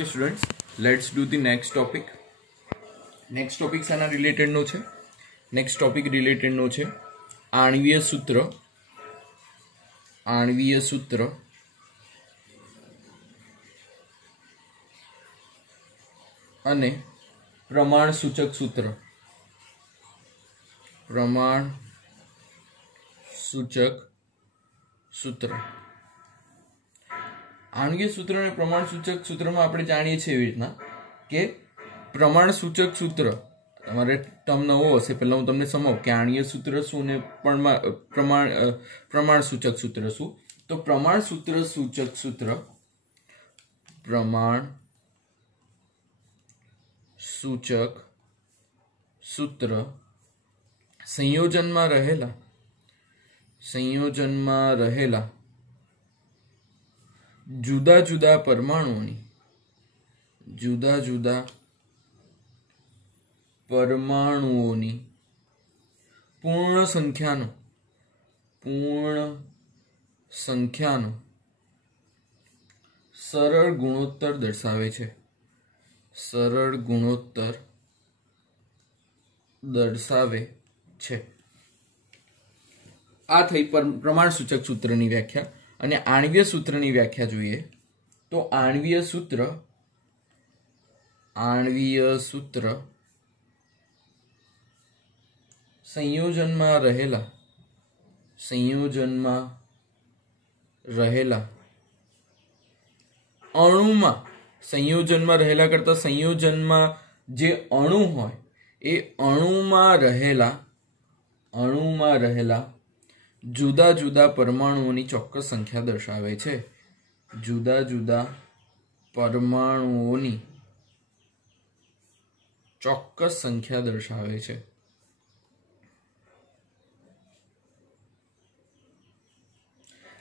Okay students, let's do the next topic. Next topic Sana related નો છે? Next topic related નો છે આણ્વીય સૂત્ર અને પ્રમાણ સૂચક સૂત્ર. આણ્વીય સૂત્ર અને પ્રમાણ સૂચક સૂત્રમાં આપણે જાણીએ છીએ એવી રીતના કે પ્રમાણ સૂચક સૂત્ર તમારે ટર્મ નવો હશે, પહેલા હું તમને સમજાવું કે આણ્વીય સૂત્ર શું ને પ્રમાણ સૂચક સૂત્ર શું. તો પ્રમાણ સૂચક સૂત્ર સંયોજનમાં રહેલા જુદા જુદા પરમાણુઓની પૂર્ણ સંખ્યાનો સરળ ગુણોત્તર દર્શાવે છે. આ થઈ પ્રમાણ સૂચક સૂત્રની વ્યાખ્યા. અને આણ્વીય સૂત્રની વ્યાખ્યા જોઈએ તો આણ્વીય સૂત્ર સંયોજનમાં રહેલા અણુમાં સંયોજનમાં રહેલા કરતા સંયોજનમાં જે અણુ હોય એ અણુમાં રહેલા જુદા જુદા પરમાણુઓની ચોક્કસ સંખ્યા દર્શાવે છે. જુદા જુદા પરમાણુઓની ચોક્કસ સંખ્યા દર્શાવે છે.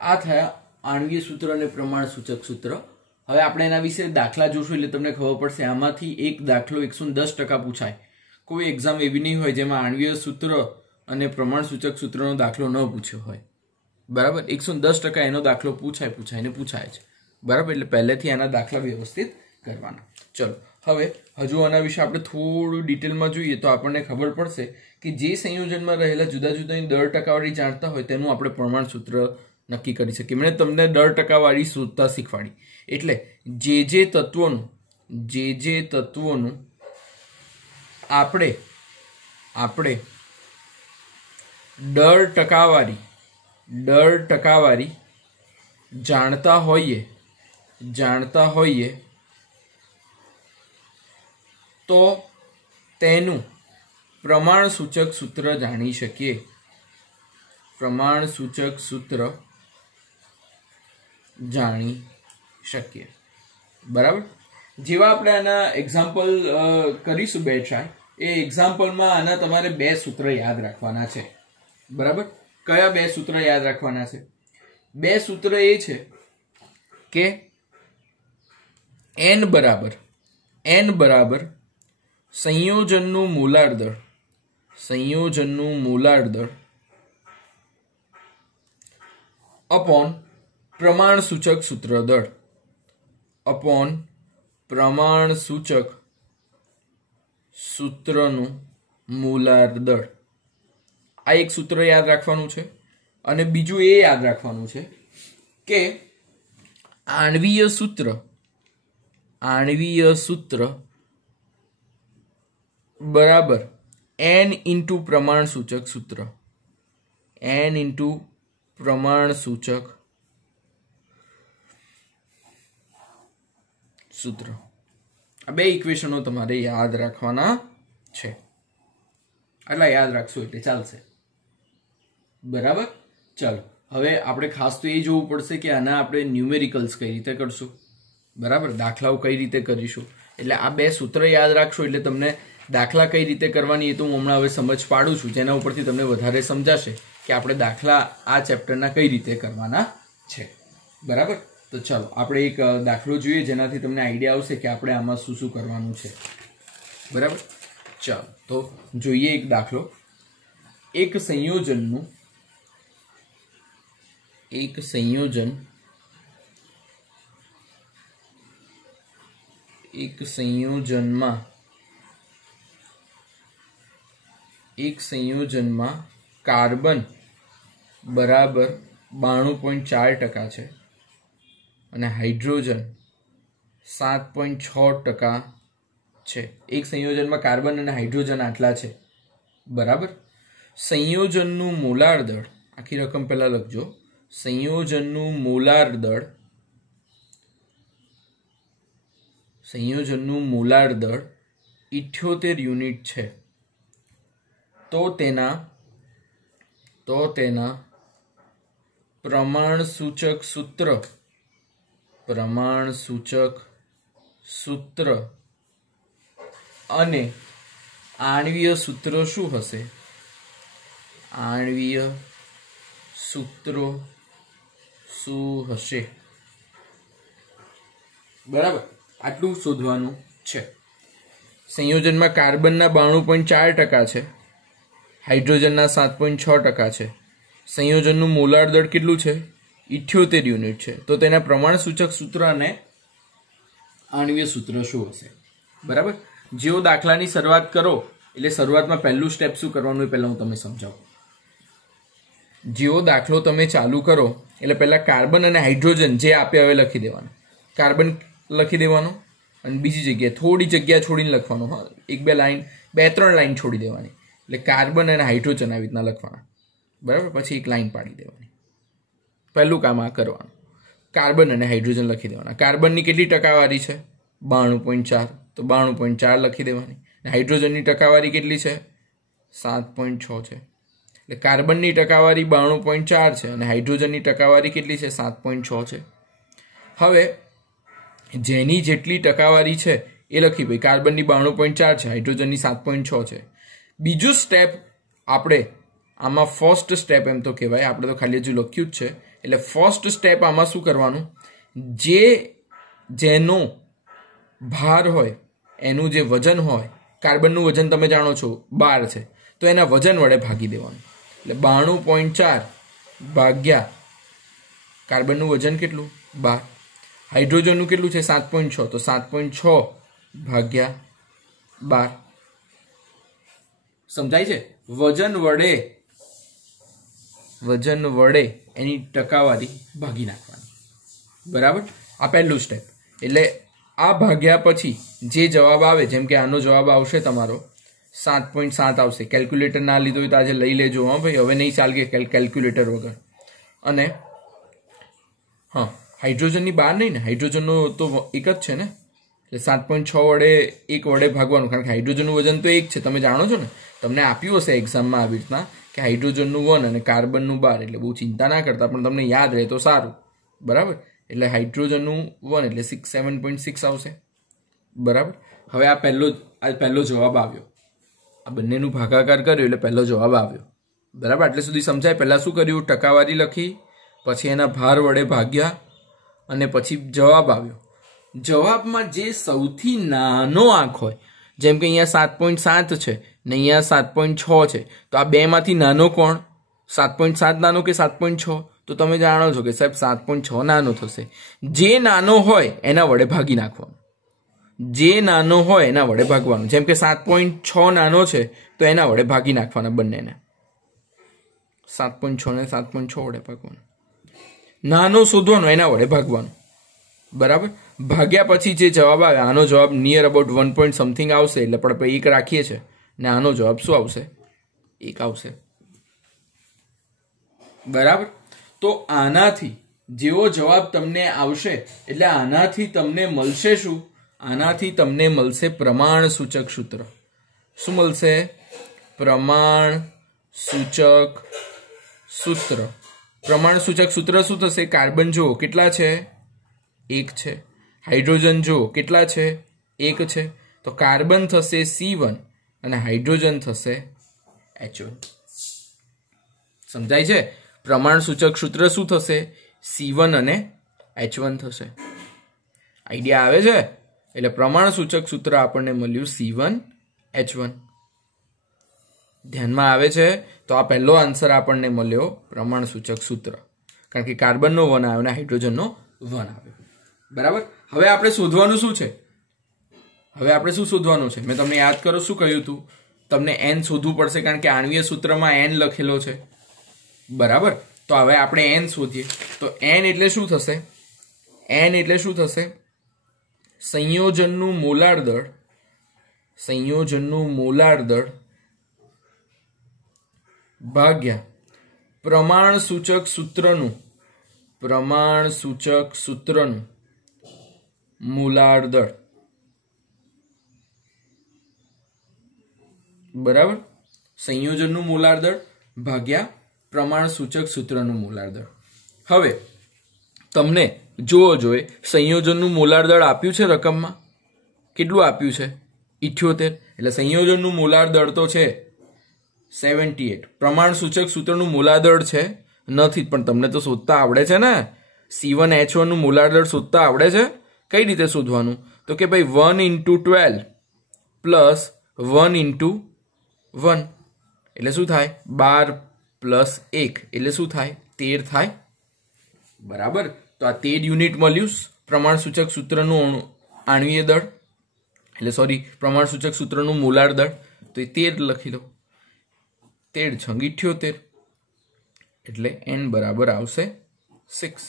આ થયા આણ્વીય સૂત્ર અને પ્રમાણ સૂચક સૂત્ર. હવે આપણે એના વિશે દાખલા જોશું એટલે તમને ખબર પડશે. આમાંથી એક દાખલો 110% પૂછાય. કોઈ એક્ઝામ એવી નહીં હોય જેમાં આણ્વીય સૂત્ર અને પ્રમાણ સૂચક સૂત્રનો દાખલો ન પૂછ્યો હોય. બરાબર, 110% એનો દાખલો પૂછાય છે. બરાબર, એટલે પહેલેથી એના દાખલા વ્યવસ્થિત કરવાના. ચલો હવે હજુ આના વિશે આપણે થોડું ડિટેલમાં જોઈએ તો આપણને ખબર પડશે કે જે સંયોજનમાં રહેલા જુદા જુદાની દર ટકાવારી જાણતા હોય તેનું આપણે પ્રમાણ સૂત્ર નક્કી કરી શકીએ. મેં તમને દર ટકાવારી શોધતા શીખવાડી. એટલે જે તત્વોનું આપણે દર ટકાવારી જાણતા હોઈએ તો તેનું પ્રમાણ સૂચક સૂત્ર જાણી શકીએ. બરાબર, જેવા આપણે આના એક્ઝામ્પલ કરીશું બે ચાર, એ એક્ઝામ્પલમાં આના તમારે બે સૂત્ર યાદ રાખવાના છે. બરાબર, કયા બે સૂત્ર યાદ રાખવાના છે? બે સૂત્ર એ છે કે n બરાબર સંયોજનનું મોલાર દળ અપોન પ્રમાણ સૂચક સૂત્ર દળ પ્રમાણ સૂચક સૂત્રનું મોલાર દળ. આ એક સૂત્ર યાદ રાખવાનું છે. અને બીજું એ યાદ રાખવાનું છે કે આણ્વીય સૂત્ર બરાબર n ઇન્ટુ પ્રમાણ સૂચક સૂત્ર. આ બે ઇક્વેશનો તમારે યાદ રાખવાના છે. આટલા યાદ રાખશો એટલે ચાલશે. બરાબર, ચાલો હવે આપણે ખાસ તો એ જોવું પડશે કે આના આપણે ન્યુમેરિકલ્સ કઈ રીતે કરશું. બરાબર, દાખલાઓ કઈ રીતે કરીશું. એટલે આ બે સૂત્ર યાદ રાખશો એટલે તમને દાખલા કઈ રીતે કરવાની એ તો હું હમણાં હવે સમજ પાડું છું, જેના ઉપરથી તમને વધારે સમજાશે કે આપણે દાખલા આ ચેપ્ટરના કઈ રીતે કરવાના છે. બરાબર, તો ચાલો આપણે એક દાખલો જોઈએ જેનાથી તમને આઈડિયા આવશે કે આપણે આમાં શું શું કરવાનું છે. બરાબર, ચાલો તો જોઈએ એક દાખલો. એક સંયોજન એક સંયોજનમાં કાર્બન બરાબર 92.4% છે અને હાઇડ્રોજન 7.6% છે. એક સંયોજનમાં કાર્બન અને હાઇડ્રોજન આટલા છે, બરાબર. સંયોજનનું મોલાર દળ, આખી રકમ પહેલા લખજો. સંયોજનનું મોલાર દળ 78 યુનિટ છે. તો તેના પ્રમાણ સૂચક સૂત્ર અને આણ્વીય સૂત્ર શું હશે? બરાબર, આટલું શોધવાનું છે. સંયોજનમાં કાર્બનના 92.4% છે, હાઇડ્રોજનના 7.6% છે. સંયોજનનું મોલાર દળ કેટલું છે? 78 યુનિટ છે. તો તેના પ્રમાણ સૂચક સૂત્ર અને આણ્વીય સૂત્ર શું હશે? બરાબર. જેવો દાખલાની શરૂઆત કરો એટલે શરૂઆતમાં પહેલું સ્ટેપ શું કરવાનું એ પહેલાં હું તમને સમજાવું. જેવો દાખલો તમે ચાલુ કરો એટલે પહેલાં કાર્બન અને હાઇડ્રોજન જે આપે હવે લખી દેવાનું. કાર્બન લખી દેવાનો અને બીજી જગ્યાએ થોડી જગ્યા છોડીને લખવાનું. હા, 1-2 લાઈન, 2-3 લાઈન છોડી દેવાની. એટલે કાર્બન અને હાઇડ્રોજન આવી રીતના લખવાના, બરાબર. પછી એક લાઈન પાડી દેવાની. પહેલું કામ આ કરવાનું. કાર્બન અને હાઇડ્રોજન લખી દેવાના. કાર્બનની કેટલી ટકાવારી છે? 92.4. તો 92.4 લખી દેવાની. હાઇડ્રોજનની ટકાવારી કેટલી છે? 7.6 છે. એટલે કાર્બનની ટકાવારી 92.4 છે અને હાઇડ્રોજનની ટકાવારી કેટલી છે? 7.6 છે. હવે જેની જેટલી ટકાવારી છે એ લખી ભાઈ. કાર્બનની 92.4 છે, હાઇડ્રોજનની 7.6 છે. બીજું સ્ટેપ આપણે આમાં ફર્સ્ટ સ્ટેપ એમ તો કહેવાય, આપણે તો ખાલી હજુ લખ્યું જ છે. એટલે ફર્સ્ટ સ્ટેપ આમાં શું કરવાનું? જેનો ભાર હોય એનું જે વજન હોય, કાર્બનનું વજન તમે જાણો છો 12 છે, તો એના વજન વડે ભાગી દેવાનું. એટલે 92.4 ભાગ્યા કાર્બનનું વજન કેટલું? 12. હાઇડ્રોજનનું કેટલું છે? 7.6. તો 7.6 ભાગ્યા 12. સમજાય છે? વજન વડે એની ટકાવારી ભાગી નાખવાની, બરાબર. આ પહેલું સ્ટેપ. એટલે આ ભાગ્યા પછી જે જવાબ આવે, જેમ કે આનો જવાબ આવશે તમારો 7.7 આવશે. કેલ્ક્યુલેટર ના લીધો હોય તો આજે લઈ લેજો. હા ભાઈ, હવે નહીં ચાલે કેલ્ક્યુલેટર વગર. અને હા, હાઇડ્રોજનની 12 નહીં ને, હાઇડ્રોજનનો તો એક જ છે ને. એટલે 7.6 વડે 1 વડે ભાગવાનું, કારણ કે હાઇડ્રોજનનું વજન તો 1 છે. તમે જાણો છો ને, તમને આપ્યું હશે એક્ઝામમાં આવી રીતના કે હાઇડ્રોજનનું 1 અને કાર્બનનું 12. એટલે બહુ ચિંતા ના કરતા, પણ તમને યાદ રહે તો સારું, બરાબર. એટલે હાઇડ્રોજનનું 1 એટલે 7.6 આવશે, બરાબર. હવે આ પહેલો જવાબ આવ્યો. આ બંનેનું ભાગાકાર કર્યો એટલે પહેલો જવાબ આવ્યો, બરાબર. એટલે સુધી સમજાય? પહેલાં શું કર્યું? ટકાવારી લખી, પછી એના ભાર વડે ભાગ્યા અને પછી જવાબ આવ્યો. જવાબમાં જે સૌથી નાનો આંક હોય, જેમ કે અહીંયા 7.7 છે ને અહીંયા 7.6 છે, તો આ બેમાંથી નાનો કોણ? 7.7 નાનો કે 7.6? તો તમે જાણો છો કે સાહેબ 7.6 નાનો થશે. જે નાનો હોય એના વડે ભાગી નાખવાનું. જે નાનો હોય એના વડે ભાગવાનું. જેમ કે 7.6 નાનો છે તો એના વડે ભાગી નાખવાના બંનેને. 7.6 ને 7.6 વડે ભાગવાનું. નાનો શોધવાનો, એના વડે ભાગવાનું, બરાબર. ભાગ્યા પછી જે જવાબ આવે, આનો જવાબ નિયર અબાઉટ 1 પોઈન્ટ સમથિંગ આવશે. એટલે આપણે 1 રાખીએ છીએ ને આનો જવાબ શું આવશે? 1 આવશે, બરાબર. તો આનાથી જેવો જવાબ તમને આવશે એટલે આનાથી તમને મળશે શું? આનાથી તમને મળશે પ્રમાણ સૂચક સૂત્ર. શું મળશે? પ્રમાણ સૂચક સૂત્ર. પ્રમાણ સૂચક સૂત્ર શું થશે? કાર્બન જો કેટલા છે? 1 છે. હાઇડ્રોજન જો કેટલા છે? 1 છે. તો કાર્બન થશે C1 અને હાઇડ્રોજન થશે H1. સમજાય છે? પ્રમાણ સૂચક સૂત્ર શું થશે? C1 અને H1 થશે. આઈડિયા આવે છે? એટલે પ્રમાણ સૂચક સૂત્ર આપણને મળ્યું C1 H1. ધ્યાનમાં આવે છે? તો આ પહેલો આન્સર આપણને મળ્યો પ્રમાણ સૂચક સૂત્ર, કારણ કે કાર્બનનો 1 આવ્યો અને હાઇડ્રોજનનો 1 આવ્યો, બરાબર. હવે આપણે શોધવાનું શું છે? હવે આપણે શું શોધવાનું છે? મેં તમને યાદ કરો શું કહ્યું હતું? તમને n શોધવું પડશે કારણ કે આણ્વીય સૂત્રમાં n લખેલો છે, બરાબર? તો હવે આપણે n શોધીએ. તો n એટલે શું થશે? n એટલે શું થશે? સંયોજનનું મોલાર દળ ભાગ્યા પ્રમાણસૂચક સૂત્રનું મોલાર દળ, બરાબર? સંયોજનનું મોલાર દળ ભાગ્યા પ્રમાણસૂચક સૂત્રનું મોલાર દળ. હવે તમને જોવો જોઈએ સંયોજનનું મોલાર દળ આપ્યું છે રકમમાં. કેટલું આપ્યું છે? 78. એટલે સંયોજનનું મોલાર દળ તો છે 78. પ્રમાણસૂચક સૂત્રનું મોલાર દળ છે નથી, પણ તમને તો શોધતા આવડે છે ને. C1H1 નું મોલાર દળ શોધતા આવડે છે. કઈ રીતે શોધવાનું? તો કે ભાઈ 1 × 12 પ્લસ 1 × 1 એટલે શું થાય? 12 પ્લસ 1 એટલે શું થાય? 13 થાય, બરાબર? તો આ 13 યુનિટ મળ્યું પ્રમાણસૂચક સૂત્રનું આણ્વીય દળ, એટલે સોરી પ્રમાણસૂચક સૂત્રનું મોલાર દળ. તો એ 13 લખી દો. 13 × 78 એટલે n બરાબર આવશે 6.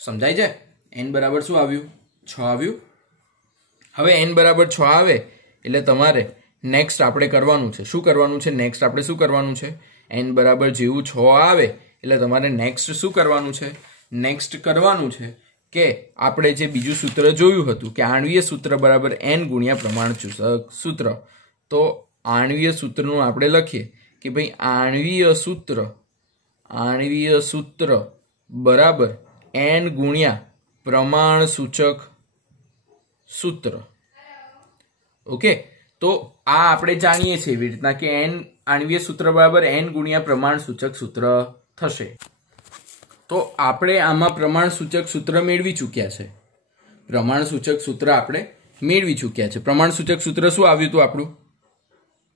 સમજાય છે? n બરાબર શું આવ્યું? 6 આવ્યું. હવે n બરાબર 6 આવે એટલે તમારે નેક્સ્ટ આપણે કરવાનું છે. શું કરવાનું છે? નેક્સ્ટ આપણે શું કરવાનું છે? n બરાબર જેવું 6 આવે એટલે તમારે નેક્સ્ટ શું કરવાનું છે? નેક્સ્ટ કરવાનું છે કે આપણે જે બીજું સૂત્ર જોયું હતું કે આણ્વીય સૂત્ર બરાબર n ગુણ્યા પ્રમાણસૂચક સૂત્ર. તો આણ્વીય સૂત્રનું આપણે લખીએ કે ભાઈ આણ્વીય સૂત્ર બરાબર n ગુણ્યા પ્રમાણસૂચક સૂત્ર. ઓકે, તો આ આપણે જાણીએ છીએ એવી રીતના કે n આણ્વીય સૂત્ર બરાબર n ગુણ્યા પ્રમાણસૂચક સૂત્ર થશે. તો આપણે આમાં પ્રમાણસૂચક સૂત્ર મેળવી ચૂક્યા છે. પ્રમાણસૂચક સૂત્ર આપણે મેળવી ચૂક્યા છે. પ્રમાણસૂચક સૂત્ર શું આવ્યું હતું આપણું?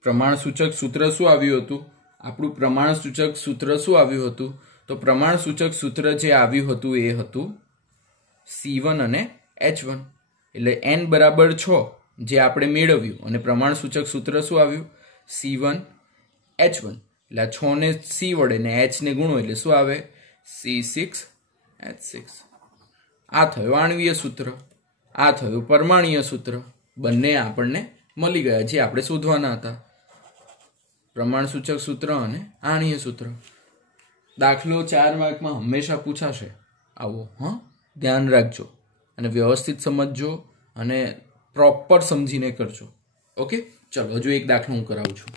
પ્રમાણસૂચક સૂત્ર શું આવ્યું હતું? આપણું પ્રમાણસૂચક સૂત્ર શું આવ્યું હતું? તો પ્રમાણસૂચક સૂત્ર જે આવ્યું હતું એ હતું C1 અને H1. એટલે n બરાબર 6 જે આપણે મેળવ્યું અને પ્રમાણસૂચક સૂત્ર શું આવ્યું? C1 H1. એટલે આ 6 ને C વડે ને H ને ગુણો એટલે શું આવે? C6 H6. આ થયું આણ્વીય સૂત્ર, આ થયું પરમાણ્વીય સૂત્ર. બંને આપણને મળી ગયા જે આપણે શોધવાના હતા, પ્રમાણસૂચક સૂત્ર અને આણ્વીય સૂત્ર. દાખલો 4 માર્કમાં હંમેશા પૂછાશે આવો. ધ્યાન રાખજો અને વ્યવસ્થિત સમજજો અને પ્રોપર સમજીને કરજો. ઓકે, ચલો હજુ એક દાખલો હું કરાવું છું.